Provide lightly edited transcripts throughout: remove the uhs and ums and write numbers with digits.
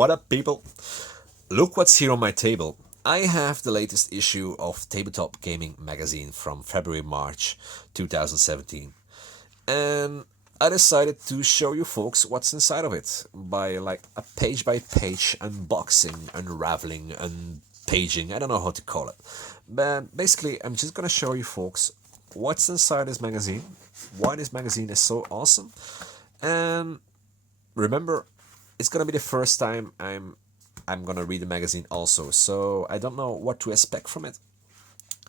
What up, people? Look what's here on my table. I have the latest issue of Tabletop Gaming magazine from February-March 2017. And I decided to show you folks what's inside of it by like a page-by-page unboxing, unraveling, unpaging. I don't know how to call it. But basically, I'm just gonna show you folks what's inside this magazine, why this magazine is so awesome, and remember, it's gonna be the first time I'm gonna read the magazine also, so I don't know what to expect from it.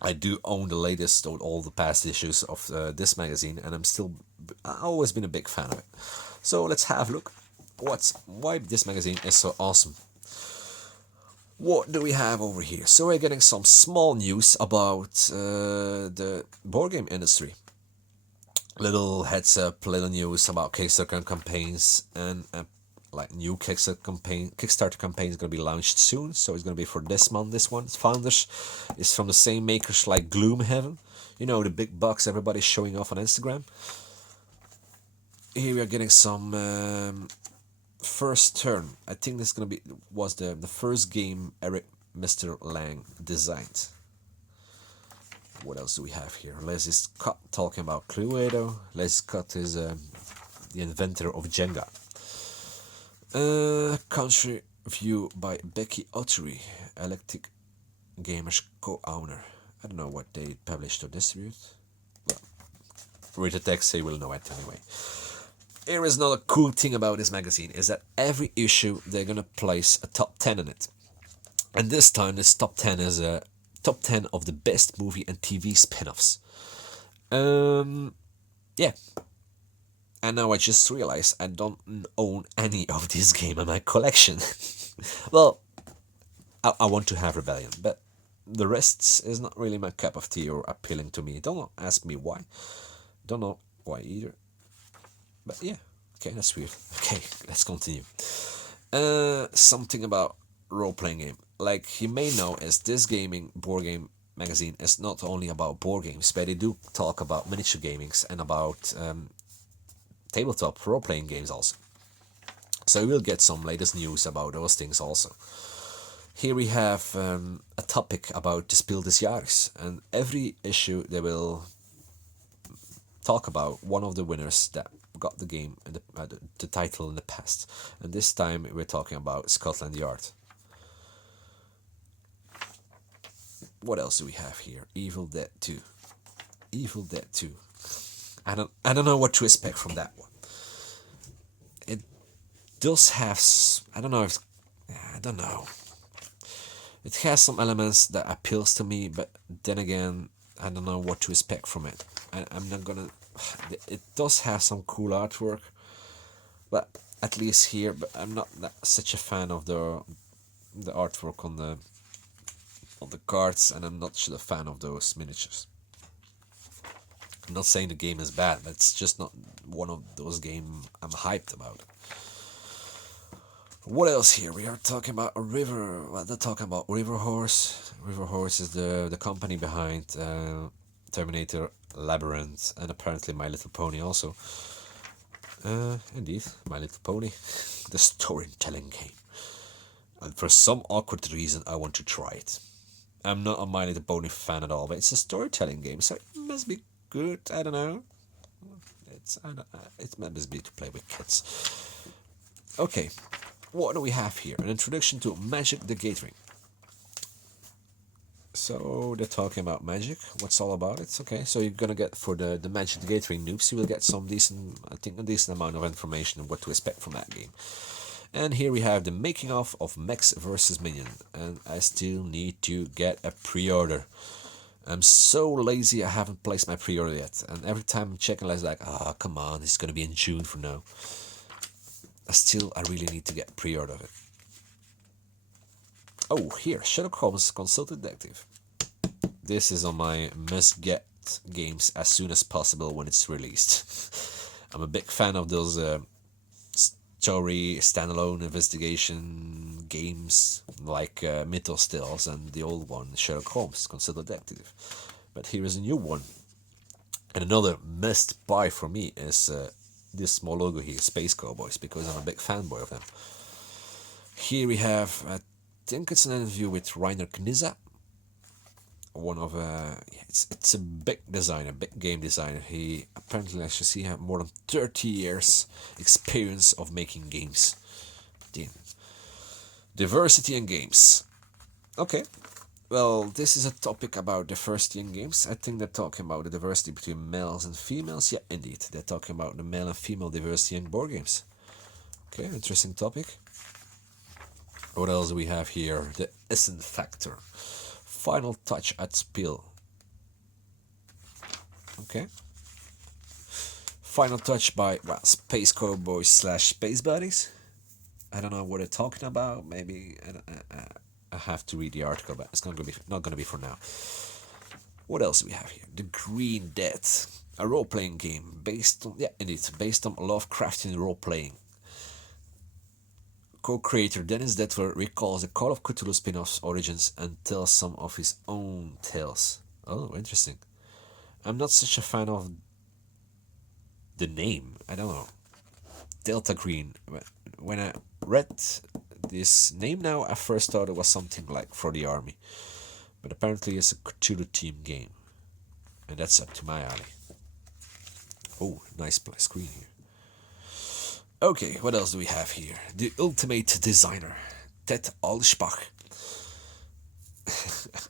I do own the latest or all the past issues of this magazine, and I've always been a big fan of it. So let's have a look. Why this magazine is so awesome. What do we have over here? So we're getting some small news about the board game industry. Little heads up, little news about Kickstarter campaigns, and like new Kickstarter campaign is going to be launched soon, so it's going to be for this month. This one, Founders, is from the same makers like Gloomhaven, you know, the big box everybody's showing off on Instagram. Here we are getting some first turn. I think this is going to be was the first game Eric Mr. Lang designed. What else do we have here? Les Scott talking about Cluedo. Les Scott is the inventor of Jenga. Country View by Becky Ottery, Electric Gamers co-owner. I don't know what they published or distribute. Well, read the text, so you will know it anyway. Here is another cool thing about this magazine, is that every issue they're gonna place a top 10 in it. And this time this top 10 is a top 10 of the best movie and TV spin-offs. Yeah. And now I just realized I don't own any of this game in my collection. Well, I want to have Rebellion, but the rest is not really my cup of tea or appealing to me. Don't ask me why. Don't know why either. But yeah, okay, that's weird. Okay, let's continue. Something about role-playing game. Like you may know, is this board game magazine is not only about board games, but they do talk about miniature gamings and about tabletop role-playing games also. So we'll get some latest news about those things also. Here we have a topic about the Spiel des Jahres, and every issue they will talk about one of the winners that got the game and the title in the past. And this time we're talking about Scotland Yard. What else do we have here? Evil Dead 2. Evil Dead 2. I don't know what to expect from that one. It does have, I don't know. It has some elements that appeals to me, but then again, I don't know what to expect from it. I'm not gonna. It does have some cool artwork, but at least here. But I'm not such a fan of the artwork on the cards, and I'm not such a fan of those miniatures. I'm not saying the game is bad, but it's just not one of those games I'm hyped about. What else here? We are talking about a river. Well, they're talking about River Horse. River Horse is the company behind Terminator, Labyrinth, and apparently My Little Pony also. Indeed, My Little Pony, the storytelling game. And for some awkward reason, I want to try it. I'm not a My Little Pony fan at all, but it's a storytelling game, so it must be good. I don't know. It must be to play with kids. Okay, what do we have here? An introduction to Magic the Gathering. So they're talking about Magic. What's all about it? Okay, so you're gonna get for the Magic the Gathering noobs, you will get some decent amount of information on what to expect from that game. And here we have the making of Mechs vs. Minion, and I still need to get a pre-order. I'm so lazy I haven't placed my pre-order yet, and every time I'm checking, it's like, come on, it's gonna be in June for now. I really need to get pre-order of it. Oh, here, Sherlock Holmes Consult Detective. This is on my must-get games as soon as possible when it's released. I'm a big fan of those story standalone investigation games like Mythos Tales and the old one, Sherlock Holmes Consult Detective. But here is a new one. And another must-buy for me is this small logo here, Space Cowboys, because I'm a big fanboy of them. Here we have, I think it's an interview with Reiner Knizia, one of it's a big designer, big game designer. He apparently, as you see, have more than 30 years experience of making games. Damn. Diversity in games. Okay. Well, this is a topic about diversity in games. I think they're talking about the diversity between males and females. Yeah, indeed. They're talking about the male and female diversity in board games. Okay, interesting topic. What else do we have here? The Essen Factor. Final touch at Spiel. Okay. Final touch by, well, Space Cowboys / Space Buddies. I don't know what they're talking about. Maybe I have to read the article, but it's not gonna be for now. What else do we have here? The Green Dead, a role-playing game based on Lovecraftian role-playing. Co-creator Dennis Detwer recalls the Call of Cthulhu spin-off's origins and tells some of his own tales. Oh, interesting. I'm not such a fan of the name. I don't know. Delta Green. When I read this name now, I first thought it was something like for the army. But apparently it's a Cthulhu team game. And that's up to my alley. Oh, nice screen here. Okay, what else do we have here? The Ultimate Designer, Ted Alschbach.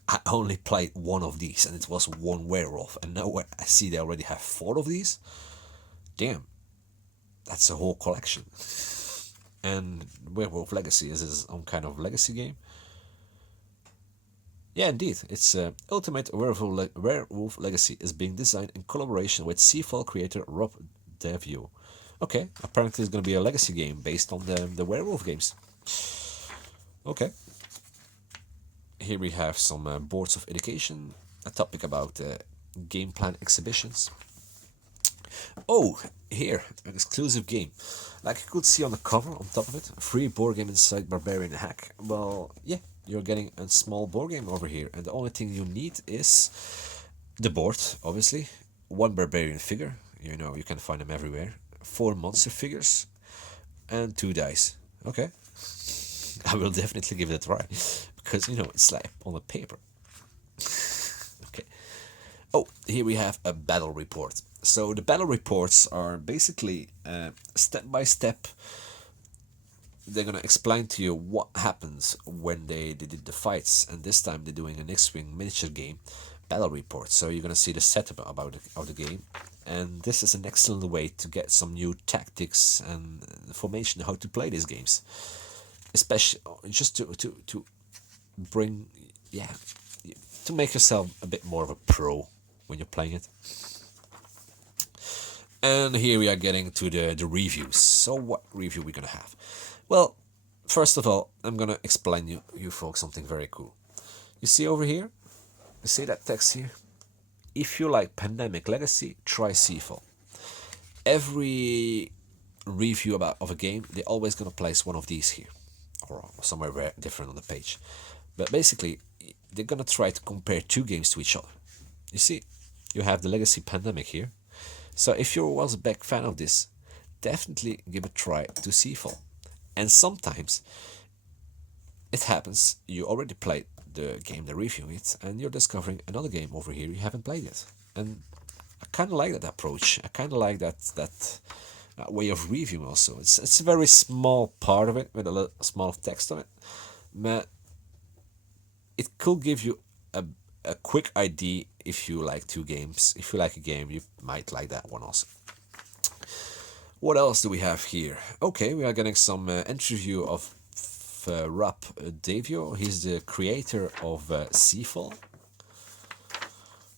I only played one of these, and it was one werewolf. And now I see they already have 4 of these. Damn, that's a whole collection. And Werewolf Legacy is his own kind of legacy game. Yeah, indeed, it's Ultimate Werewolf Legacy is being designed in collaboration with Seafall creator Rob Davio. Okay, apparently it's going to be a legacy game based on the werewolf games. Okay. Here we have some boards of education, a topic about game plan exhibitions. Oh, here, an exclusive game. Like you could see on the cover, on top of it, free board game inside Barbarian Hack. Well, yeah, you're getting a small board game over here, and the only thing you need is the board, obviously, 1 Barbarian figure, you know, you can find them everywhere, 4 monster figures, and 2 dice. Okay. I will definitely give it a try, because, you know, it's like on the paper. Okay. Oh, here we have a battle report. So the battle reports are basically step by step. They're gonna explain to you what happens when they did the fights, and this time they're doing an X-Wing miniature game battle report. So you're gonna see the setup of the game, and this is an excellent way to get some new tactics and information how to play these games, especially just to bring, yeah, to make yourself a bit more of a pro when you're playing it. And here we are getting to the reviews. So what review we gonna have? Well, first of all, I'm gonna explain you folks something very cool. You see over here? You see that text here? If you like Pandemic Legacy, try Seafall. Every review of a game, they're always gonna place one of these here, or somewhere very different on the page. But basically, they're gonna try to compare 2 games to each other. You see, you have the Legacy Pandemic here. So if you was a big fan of this, definitely give a try to Seafall. And sometimes it happens you already played the game they're reviewing it, and you're discovering another game over here you haven't played yet. And I kind of like that approach. I kind of like that way of reviewing also. It's a very small part of it with a little small text on it, but it could give you a quick idea if you like 2 games. If you like a game, you might like that one also. What else do we have here? Okay, we are getting some interview of Rob Davio. He's the creator of Seafall.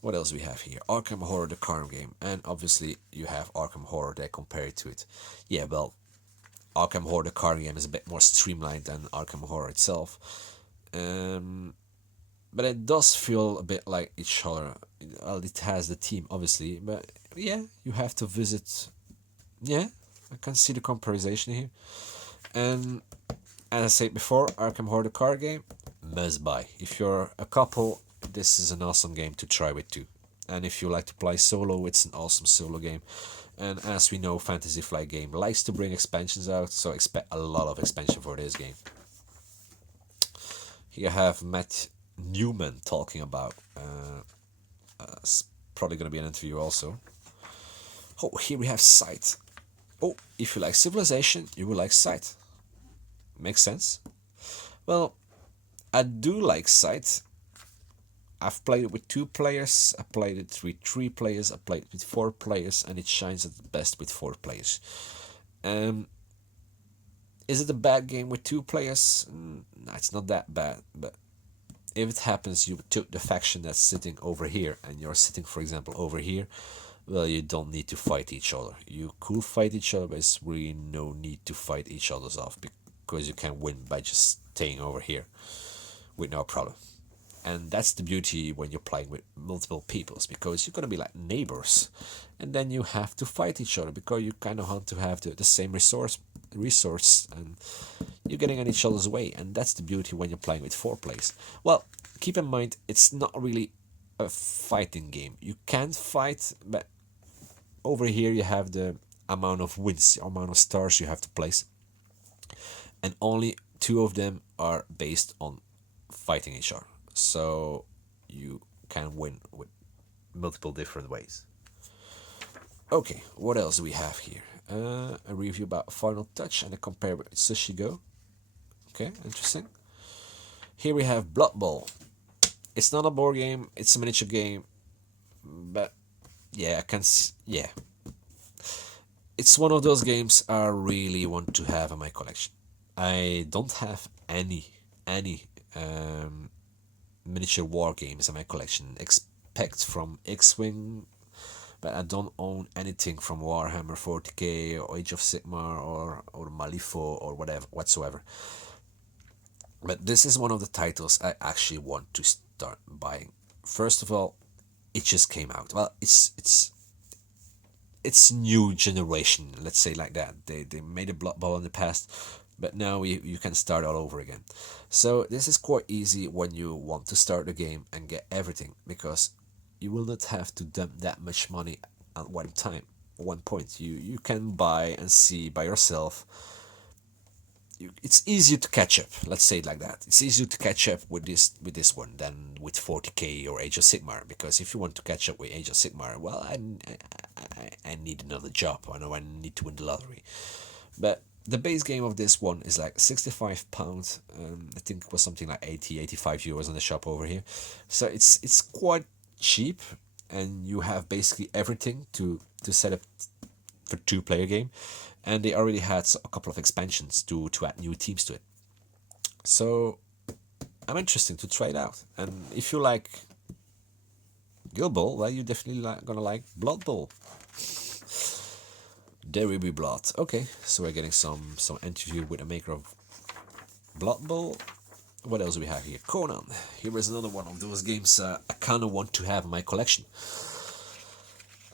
What else do we have here? Arkham Horror, the card game. And obviously you have Arkham Horror, they compare it to it. Yeah, well, Arkham Horror, the card game is a bit more streamlined than Arkham Horror itself. But it does feel a bit like each other. Well, it has the theme, obviously, but yeah, you have to visit. Yeah, I can see the comparison here. And as I said before, Arkham Horror, the card game, must buy. If you're a couple, this is an awesome game to try with too. And if you like to play solo, it's an awesome solo game. And as we know, Fantasy Flight Game likes to bring expansions out, so expect a lot of expansion for this game. Here I have Matt Newman talking about. It's probably going to be an interview also. Oh, here we have Sight. Oh, if you like Civilization, you will like Sight. Makes sense? Well, I do like Sight. I've played it with 2 players, I played it with 3 players, I played it with 4 players, and it shines at the best with 4 players. Is it a bad game with 2 players? No, it's not that bad, but if it happens you took the faction that's sitting over here and you're sitting, for example, over here, well, you don't need to fight each other. You could fight each other, but there's really no need to fight each other's off because you can win by just staying over here with no problem. And that's the beauty when you're playing with multiple peoples, because you're gonna be like neighbors, and then you have to fight each other because you kind of want to have the same resource, and you're getting in each other's way, and that's the beauty when you're playing with 4 players. Well, keep in mind it's not really a fighting game. You can fight, but over here you have the amount of wins, the amount of stars you have to place, and only 2 of them are based on fighting each other. So you can win with multiple different ways. Okay, what else do we have here? A review about Final Touch and a compare with Sushi Go. Okay, interesting. Here we have Blood Bowl. It's not a board game, it's a miniature game, but yeah, yeah. It's one of those games I really want to have in my collection. I don't have any miniature war games in my collection, except from X-Wing, but I don't own anything from Warhammer 40k or Age of Sigmar or Malifaux or whatever whatsoever. But this is one of the titles I actually want to start buying. First of all, it just came out. Well, it's new generation, let's say like that. They made a Blood Bowl in the past, but now you can start all over again. So this is quite easy when you want to start the game and get everything, because you will not have to dump that much money at one point. You can buy and see by yourself. It's easier to catch up, let's say it like that. It's easier to catch up with this one than with 40k or Age of Sigmar, because if you want to catch up with Age of Sigmar, well, I need another job. I know I need to win the lottery. But the base game of this one is like £65. I think it was something like 85 euros in the shop over here. So it's quite cheap, and you have basically everything to set up for 2-player game. And they already had a couple of expansions to add new teams to it. So I'm interested to try it out. And if you like Guild Ball, well, you're definitely gonna like Blood Bowl. There will be blood. Okay, so we're getting some interview with the maker of Blood Bowl. What else do we have here? Conan. Here is another one of those games I kind of want to have in my collection.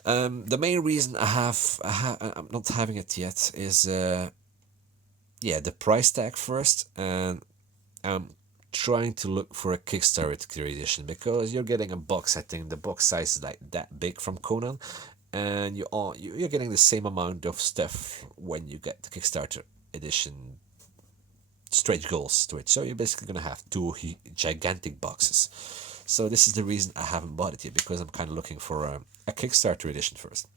The main reason I'm not having it yet is the price tag first, and I'm trying to look for a Kickstarter edition, because you're getting a box. I think the box size is like that big from Conan, and you're getting the same amount of stuff when you get the Kickstarter edition stretch goals to it. So you're basically gonna have 2 gigantic boxes. So this is the reason I haven't bought it yet, because I'm kind of looking for a Kickstarter edition first.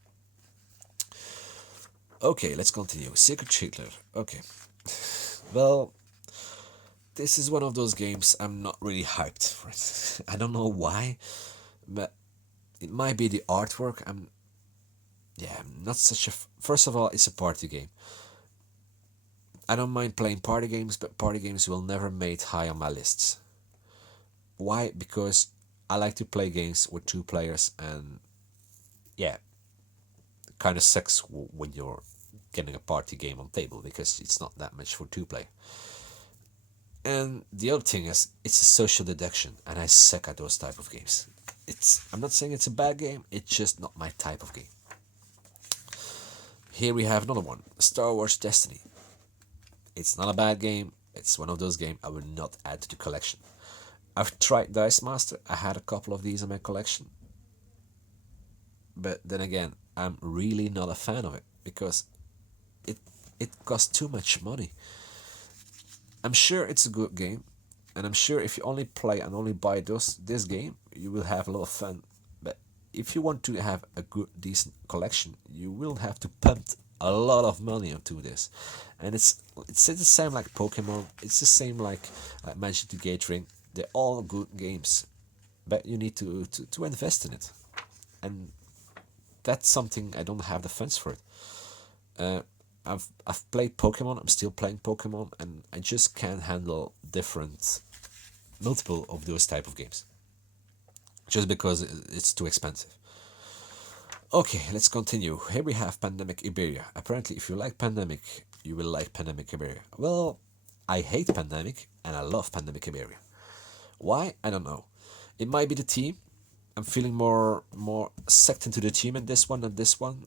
Okay, let's continue. Secret Hitler. Okay. Well, this is one of those games I'm not really hyped for it. I don't know why, but it might be the artwork. I'm not such a... First of all, it's a party game. I don't mind playing party games, but party games will never made high on my lists. Why? Because I like to play games with 2 players, and yeah, it kind of sucks when you're getting a party game on table, because it's not that much for 2 play. And the other thing is, it's a social deduction, and I suck at those type of games. I'm not saying it's a bad game, it's just not my type of game. Here we have another one, Star Wars Destiny. It's not a bad game, it's one of those games I will not add to the collection. I've tried Dice Master, I had a couple of these in my collection. But then again, I'm really not a fan of it, because it costs too much money. I'm sure it's a good game, And I'm sure if you only play and only buy this game, you will have a lot of fun. But if you want to have a good, decent collection, you will have to pump a lot of money into this. And it's the same like Pokemon. It's the same like Magic the Gathering. They're all good games, but you need to invest in it. And that's something I don't have the funds for it. I've played Pokemon. I'm still playing Pokemon, and I just can't handle multiple of those type of games, just because it's too expensive. Okay, let's continue. Here we have Pandemic Iberia. Apparently, if you like Pandemic, you will like Pandemic Iberia. Well, I hate Pandemic, and I love Pandemic Iberia. Why? I don't know. It might be the team. I'm feeling more sucked into the team in this one than this one.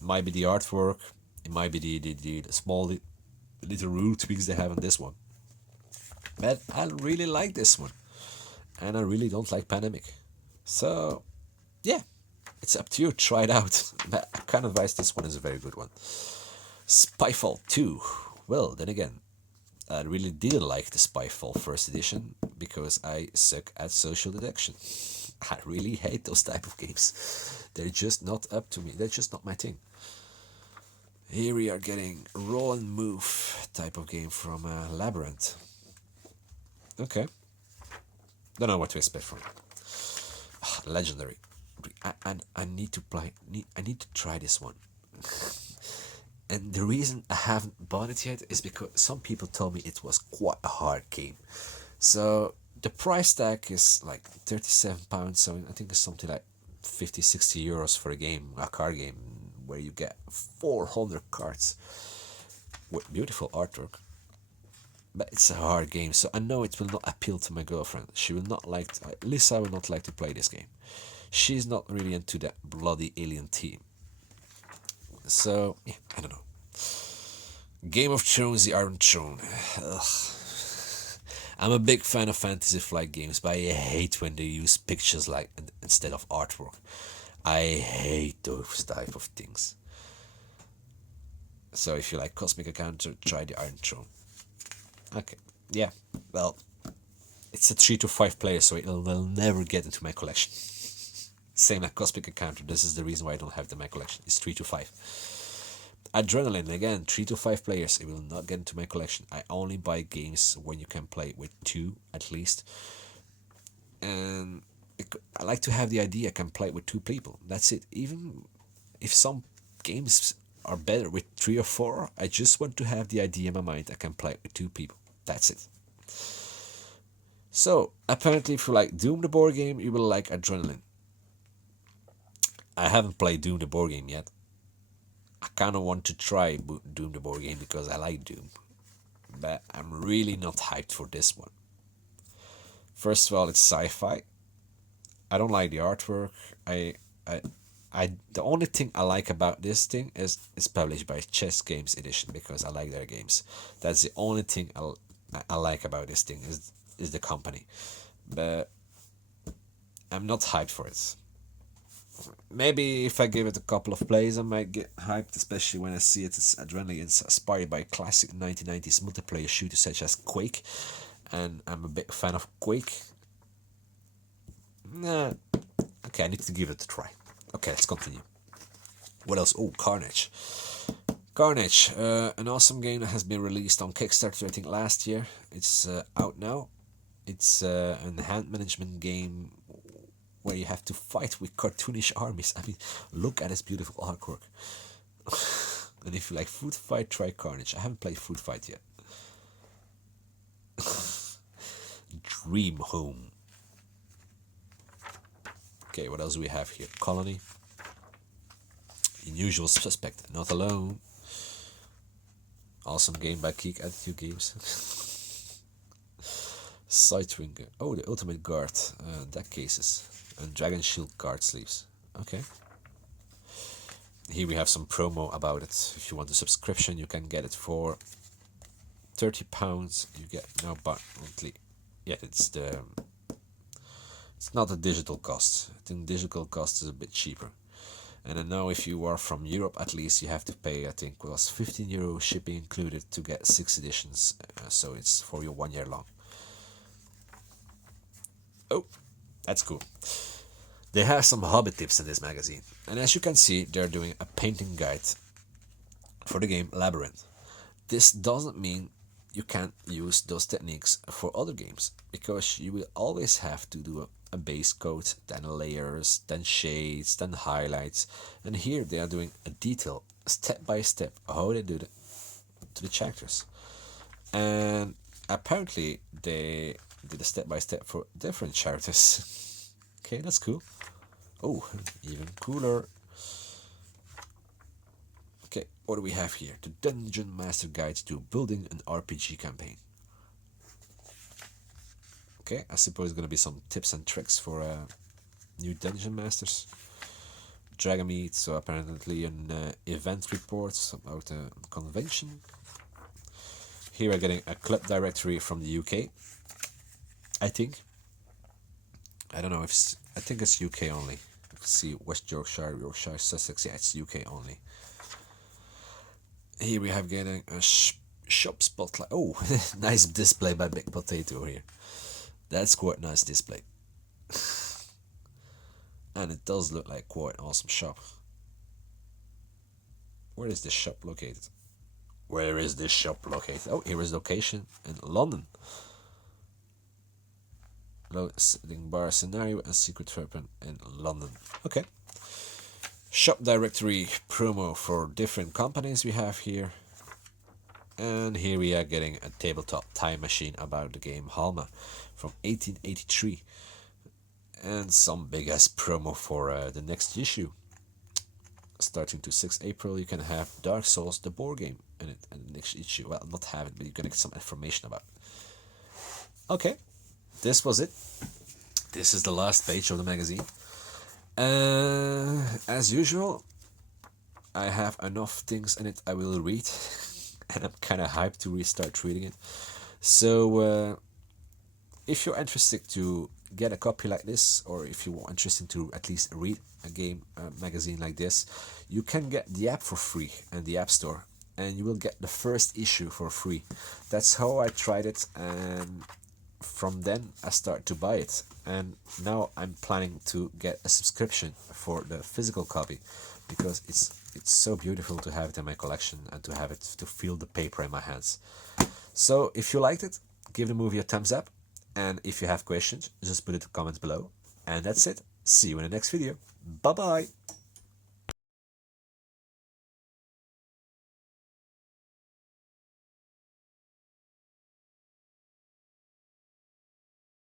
Might be the artwork. It might be the small little rule tweaks they have on this one. But I really like this one, and I really don't like Pandemic. So, yeah, it's up to you. Try it out. But I can't advise this one is a very good one. Spyfall 2. Well, then again, I really didn't like the Spyfall first edition because I suck at social deduction. I really hate those type of games. They're just not up to me. They're just not my thing. Here we are getting roll and move type of game from Labyrinth. Okay. Don't know what to expect from it. Legendary. I need to play. I need to try this one. And the reason I haven't bought it yet is because some people told me it was quite a hard game. So the price tag is like £37, so I think it's something like 50-60 euros for a card game where you get 400 cards with beautiful artwork. But it's a hard game, so I know it will not appeal to my girlfriend. She will not like at least I will not like to play this game. She's not really into that bloody alien theme. So, yeah, I don't know. Game of Thrones, the Iron Throne. Ugh. I'm a big fan of Fantasy Flight games, but I hate when they use pictures like instead of artwork. I hate those type of things. So if you like Cosmic Encounter, try the Iron Throne. Okay, yeah, well, it's a 3 to 5 player, so it will never get into my collection. Same like Cosmic Encounter. This is the reason why I don't have them in my collection. It's 3 to 5. Adrenaline, again, 3 to 5 players. It will not get into my collection. I only buy games when you can play with 2 at least. And I like to have the idea I can play with 2 people. That's it. Even if some games are better with 3 or 4, I just want to have the idea in my mind I can play with 2 people. That's it. So, apparently if you like Doom the board game, you will like Adrenaline. I haven't played Doom the board game yet. I kind of want to try Doom the board game because I like Doom. But I'm really not hyped for this one. First of all, it's sci-fi. I don't like the artwork. The only thing I like about this thing is it's published by Chess Games Edition because I like their games. That's the only thing I like about this thing is the company. But I'm not hyped for it. Maybe if I give it a couple of plays, I might get hyped, especially when I see it as Adrenaline. It's inspired by classic 1990s multiplayer shooters such as Quake, and I'm a big fan of Quake. Nah, okay, I need to give it a try. Okay, let's continue. What else? Oh, Carnage. Carnage, an awesome game that has been released on Kickstarter, I think, last year. It's out now. It's an hand management game where you have to fight with cartoonish armies. I mean, look at this beautiful artwork. And if you like Food Fight, try Carnage. I haven't played Food Fight yet. Dream Home. Okay, what else do we have here? Colony. Unusual Suspect, Not Alone. Awesome game by Geek Attitude Games. Sightwinger. Oh, the Ultimate Guard. Deck cases. And Dragon Shield card sleeves. Okay. Here we have some promo about it. If you want a subscription, you can get it for £30. You get no monthly. Yeah, it's not a digital cost. I think digital cost is a bit cheaper. And I know if you are from Europe, at least you have to pay, I think it was €15 shipping included to get 6 editions, so it's for you 1 year long. Oh, that's cool. They have some hobby tips in this magazine, and as you can see, they're doing a painting guide for the game Labyrinth. This doesn't mean you can't use those techniques for other games, because you will always have to do a base coat, then layers, then shades, then highlights, and here they are doing a detail, step by step, how they do it to the chapters. And apparently they did a step by step for different characters. Okay, that's cool. Oh, even cooler. Okay, what do we have here? The Dungeon Master Guide to Building an RPG Campaign. Okay, I suppose it's gonna be some tips and tricks for new Dungeon Masters. Dragon Meet, so apparently an event report about a convention. Here we're getting a club directory from the UK, I think. I don't know if it's, I think it's UK only. Let's see, West Yorkshire, Yorkshire, Sussex, yeah, it's UK only. Here we have getting a shop spotlight. Oh, nice display by Big Potato here. That's quite nice display. And it does look like quite an awesome shop. Where is this shop located? Where is this shop located? Oh, here is location in London. Loading bar scenario and secret weapon in London. Okay. Shop directory promo for different companies we have here. And here we are getting a tabletop time machine about the game Halma from 1883. And some big ass promo for the next issue. Starting to 6 April, you can have Dark Souls, the board game, in it, and the next issue. Well, not have it, but you're gonna get some information about it. Okay, this was it. This is the last page of the magazine. As usual, I have enough things in it I will read, and I'm kind of hyped to restart reading it. So, if you're interested to get a copy like this, or if you're interested to at least read a game magazine like this, you can get the app for free in the App Store, and you will get the first issue for free. That's how I tried it, and from then I started to buy it, and now I'm planning to get a subscription for the physical copy, because it's so beautiful to have it in my collection and to have it to feel the paper in my hands. So if you liked it, give the movie a thumbs up, and if you have questions, just put it in the comments below. And that's it. See you in the next video. Bye bye.